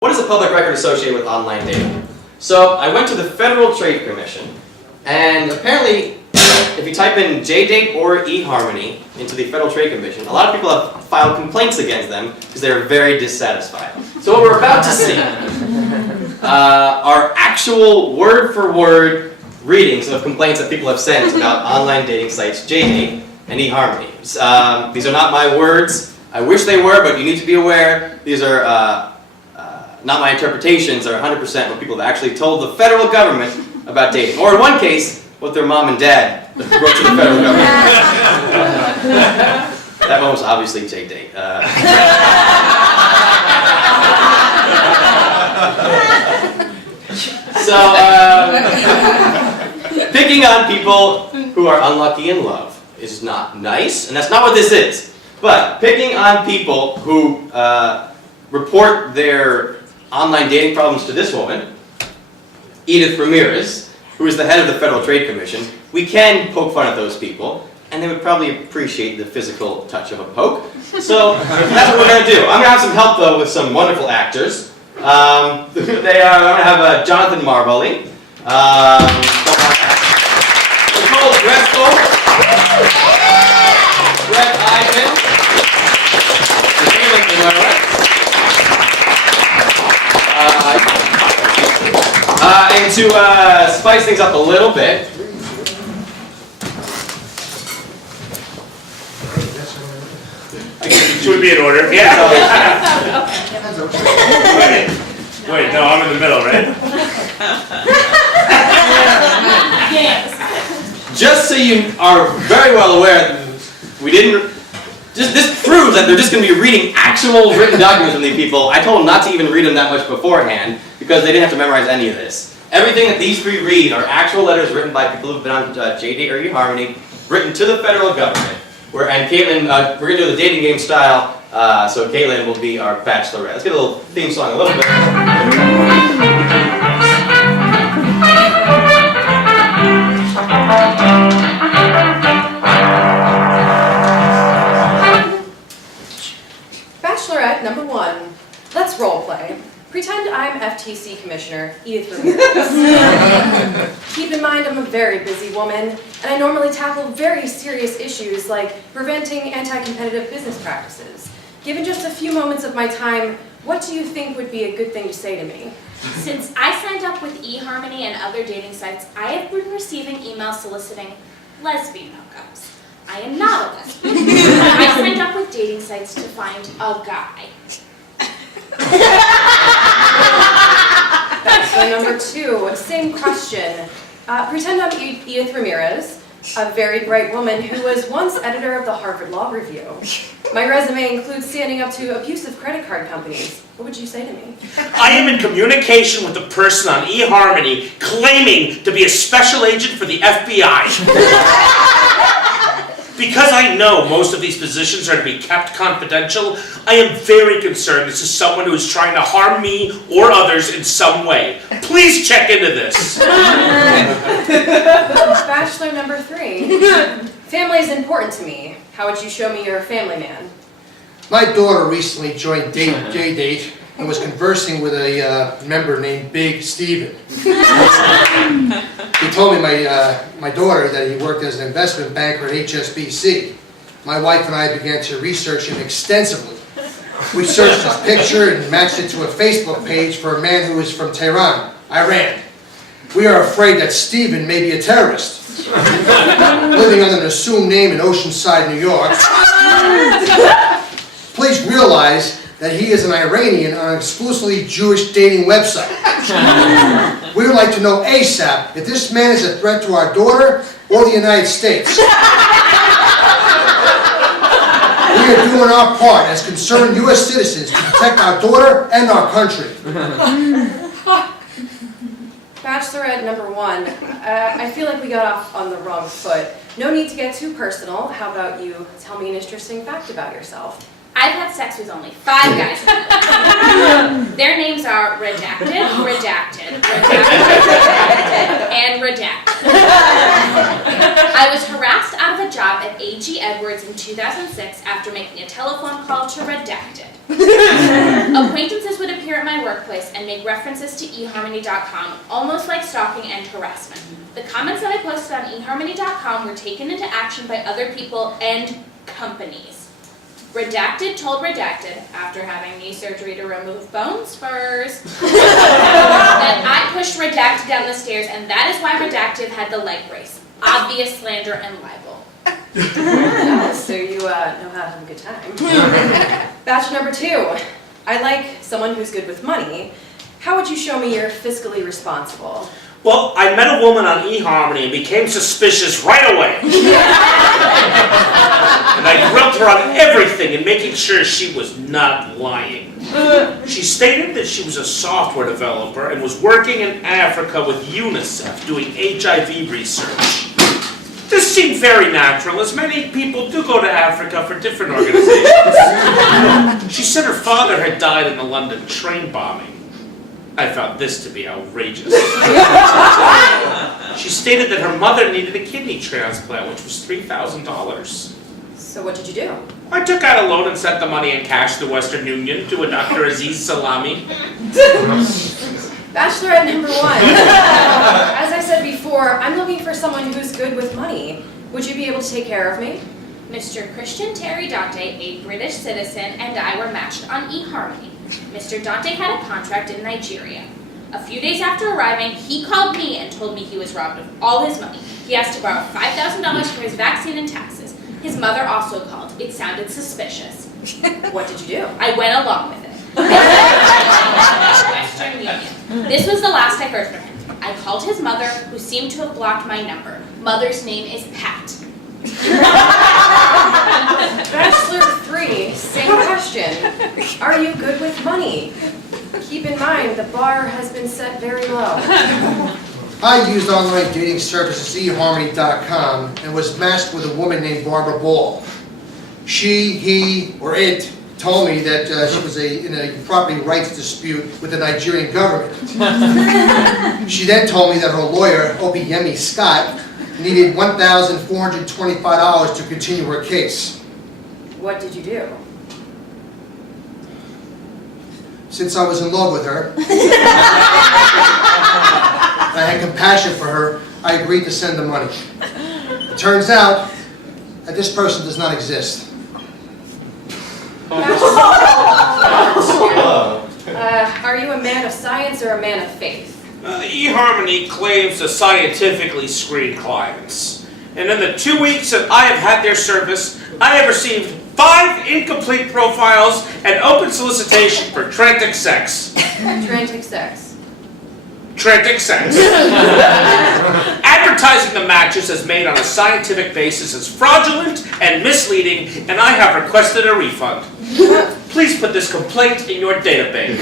What is a public record associated with online dating? So I went to the Federal Trade Commission, and apparently if you type in JDate or eHarmony into the Federal Trade Commission, a lot of people have filed complaints against them because they are very dissatisfied. So what we're about to see are actual word-for-word readings of complaints that people have sent about online dating sites JDate and eHarmony. These are not my words. I wish they were, but you need to be aware these are not my interpretations, are 100% what people have actually told the federal government about dating. Or in one case, what their mom and dad wrote to the federal government. That one was obviously JDate. Picking on people who are unlucky in love is not nice, and that's not what this is. But picking on people who report their online dating problems to this woman, Edith Ramirez, who is the head of the Federal Trade Commission, we can poke fun at those people, and they would probably appreciate the physical touch of a poke. So that's what we're going to do. I'm going to have some help, though, with some wonderful actors. I'm going to have Jonathan Marboley, Nicole Dreskel, Brett Ivan, and to spice things up a little bit, should be in order. Yeah. Wait, no, I'm in the middle, right? Just so you are very well aware, we didn't. This proves that they're just going to be reading actual written documents from these people. I told them not to even read them that much beforehand because they didn't have to memorize any of this. Everything that these three read are actual letters written by people who've been on JDate or eHarmony, written to the federal government. And Caitlin, we're going to do the dating game style, so Caitlin will be our bachelorette. Let's get a little theme song a little bit. Bachelorette number 1. Let's role play. Pretend I'm FTC Commissioner Edith Ramirez. Keep in mind I'm a very busy woman, and I normally tackle very serious issues like preventing anti-competitive business practices. Given just a few moments of my time, what do you think would be a good thing to say to me? Since I signed up with eHarmony and other dating sites, I have been receiving emails soliciting lesbian hookups. I am not a lesbian. I signed up with dating sites to find a guy. Bachelor number 2, same question. Pretend I'm Edith Ramirez, a very bright woman who was once editor of the Harvard Law Review. My resume includes standing up to abusive credit card companies. What would you say to me? I am in communication with a person on eHarmony claiming to be a special agent for the FBI. Because I know most of these positions are to be kept confidential, I am very concerned this is someone who is trying to harm me or others in some way. Please check into this. Bachelor number 3. Family is important to me. How would you show me you're a family man? My daughter recently joined JDate and was conversing with a member named Big Steven. He told me, my daughter, that he worked as an investment banker at HSBC. My wife and I began to research him extensively. We searched his picture and matched it to a Facebook page for a man who is from Tehran, Iran. We are afraid that Steven may be a terrorist, living under an assumed name in Oceanside, New York. Please realize that he is an Iranian on an exclusively Jewish dating website. We would like to know ASAP if this man is a threat to our daughter or the United States. We are doing our part as concerned U.S. citizens to protect our daughter and our country. Bachelorette number 1. I feel like we got off on the wrong foot. No need to get too personal. How about you tell me an interesting fact about yourself? I've had sex with only 5 guys. Their names are Redacted, Redacted, Redacted, and Redacted. I was harassed out of a job at A.G. Edwards in 2006 after making a telephone call to Redacted. Acquaintances would appear at my workplace and make references to eHarmony.com, almost like stalking and harassment. The comments that I posted on eHarmony.com were taken into action by other people and companies. Redacted told Redacted, after having knee surgery to remove bone spurs, that I pushed Redacted down the stairs, and that is why Redacted had the leg brace. Obvious slander and libel. So you know how to have a good time. Batch number 2. I like someone who's good with money. How would you show me you're fiscally responsible? Well, I met a woman on eHarmony and became suspicious right away. And I grilled her on everything and making sure she was not lying. She stated that she was a software developer and was working in Africa with UNICEF doing HIV research. This seemed very natural, as many people do go to Africa for different organizations. She said her father had died in the London train bombing. I found this to be outrageous. She stated that her mother needed a kidney transplant, which was $3,000. So what did you do? I took out a loan and sent the money in cash to Western Union to a Dr. Aziz Salami. Bachelorette number 1. As I said before, I'm looking for someone who's good with money. Would you be able to take care of me? Mr. Christian Terry Dante, a British citizen, and I were matched on eHarmony. Mr. Dante had a contract in Nigeria. A few days after arriving, he called me and told me he was robbed of all his money. He asked to borrow $5,000 for his vaccine and taxes. His mother also called. It sounded suspicious. What did you do? I went along with it. Western Union. This was the last I heard from him. I called his mother, who seemed to have blocked my number. Mother's name is Pat. Bachelor 3, same question. Are you good with money? Keep in mind, the bar has been set very low. I used online dating services eHarmony.com and was matched with a woman named Barbara Ball. She, he, or it told me that she was in a property rights dispute with the Nigerian government. She then told me that her lawyer, Obiemi Scott, needed $1,425 to continue her case. What did you do? Since I was in love with her, I had compassion for her, I agreed to send the money. It turns out that this person does not exist. Are you a man of science or a man of faith? eHarmony claims to scientifically screen clients. And in the 2 weeks that I have had their service, I have received 5 incomplete profiles and open solicitation for frantic sex. Frantic sex. Frantic sex. Advertising the matches as made on a scientific basis is fraudulent and misleading, and I have requested a refund. Please put this complaint in your database.